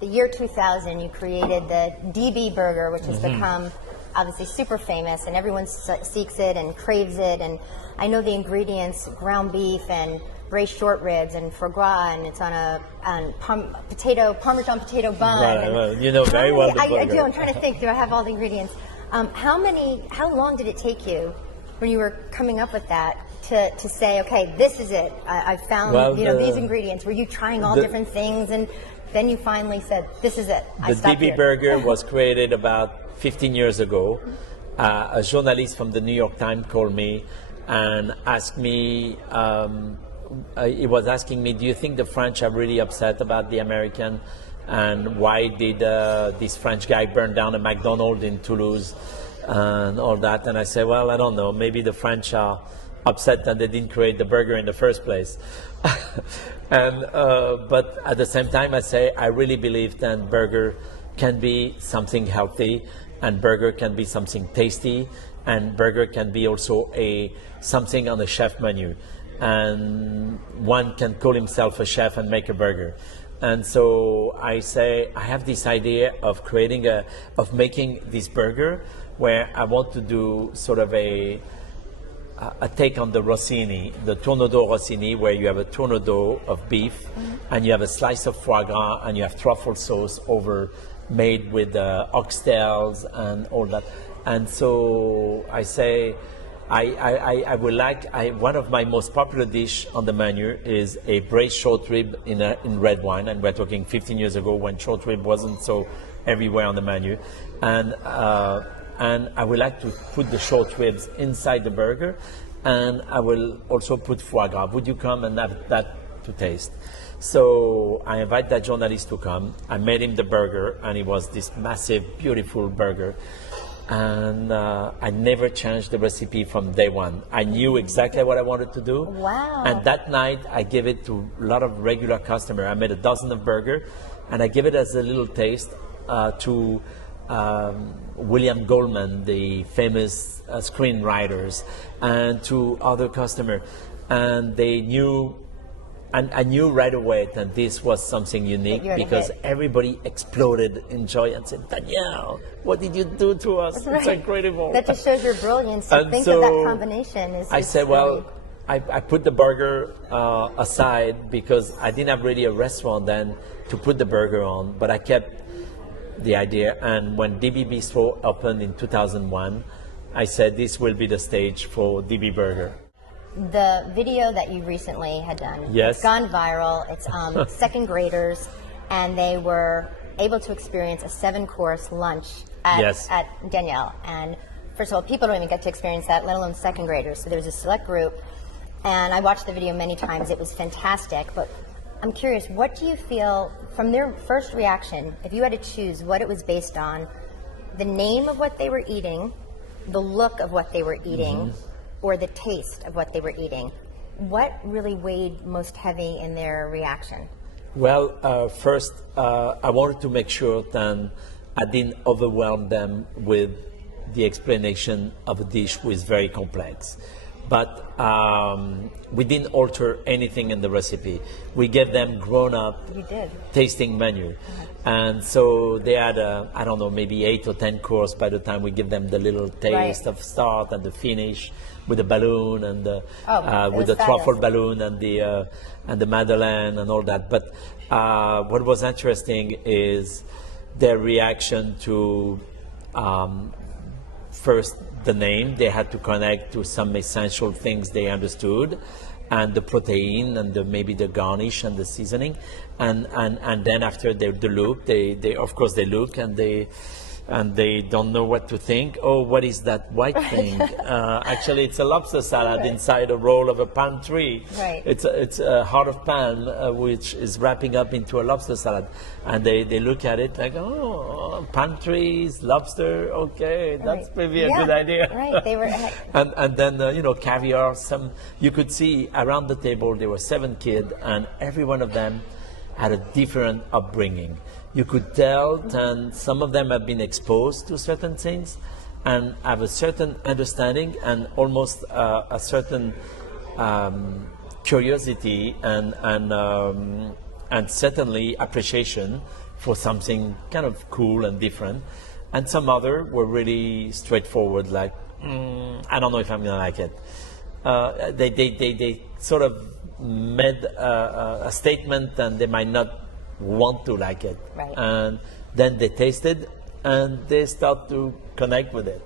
the year 2000, you created the DB burger, which has become obviously super famous, and everyone seeks it and craves it. And I know the ingredients: ground beef and braised short ribs and foie gras, and it's on a Parmesan potato bun. Right. You know very well the burger. I do. I'm trying to think. Do I have all the ingredients? How long did it take you when you were coming up with that to say, okay, this is it? I found these ingredients. Were you trying all different things, and then you finally said, this is it? The DB burger was created about 15 years ago. A journalist from the New York Times called me and asked me, he was asking me, do you think the French are really upset about the American? And why did this French guy burn down a McDonald's in Toulouse and all that? And I said, well, I don't know. Maybe the French are upset that they didn't create the burger in the first place. But at the same time, I say, I really believe that burger can be something healthy, and burger can be something tasty, and burger can be also something on the chef menu. And one can call himself a chef and make a burger. And so I say, I have this idea of making this burger where I want to do sort of a take on the Rossini, the tourneau Rossini, where you have a tourneau of beef and you have a slice of foie gras and you have truffle sauce made with oxtails and all that. And so I say, I would like, one of my most popular dish on the menu is a braised short rib in red wine, and we're talking 15 years ago when short rib wasn't so everywhere on the menu. And I would like to put the short ribs inside the burger, and I will also put foie gras. Would you come and have that to taste? So I invite that journalist to come. I made him the burger, and it was this massive, beautiful burger. And I never changed the recipe from day one. I knew exactly what I wanted to do. Wow. And that night, I gave it to a lot of regular customers. I made a dozen of burger, and I gave it as a little taste to William Goldman, the famous screenwriters, and to other customers. And they knew, and I knew right away that this was something unique, because everybody exploded in joy and said, Daniel, what did you do to us? Right. It's incredible. That just shows your brilliance. To think of that combination is. I said, well, I put the burger aside because I didn't have really a restaurant then to put the burger on, but I kept the idea. And when DB Bistro opened in 2001, I said, this will be the stage for DB Burger. The video that you recently had done, yes, it's gone viral. It's second graders, and they were able to experience a 7-course lunch at Daniel. And first of all, people don't even get to experience that, let alone second graders. So there was a select group, and I watched the video many times. It was fantastic. But I'm curious, what do you feel from their first reaction, if you had to choose what it was based on, the name of what they were eating, the look of what they were eating, or the taste of what they were eating? What really weighed most heavy in their reaction? Well, first, I wanted to make sure that I didn't overwhelm them with the explanation of a dish which is very complex. But we didn't alter anything in the recipe. We gave them grown-up tasting menu. And so they had, I don't know, maybe 8 or 10 course by the time we give them the little taste of start and the finish with the balloon and with the truffle balloon and the Madeleine and all that. But what was interesting is their reaction to first the name. They had to connect to some essential things they understood, and the protein and maybe the garnish and the seasoning, and then after the look, they of course they look and they don't know what to think. Oh, what is that white thing? Actually, it's a lobster salad inside a roll of a palm tree. Right. It's a heart of palm which is wrapping up into a lobster salad, and they look at it like, oh, palm trees, lobster. Okay, that's maybe a good idea. Right. They were. and then caviar. You could see around the table there were 7 kids, and every one of them had a different upbringing. You could tell that some of them have been exposed to certain things and have a certain understanding and almost a certain curiosity and certainly appreciation for something kind of cool and different. And some other were really straightforward, like, I don't know if I'm gonna like it. They sort of made a statement and they might not want to like it. Right. And then they tasted and they start to connect with it.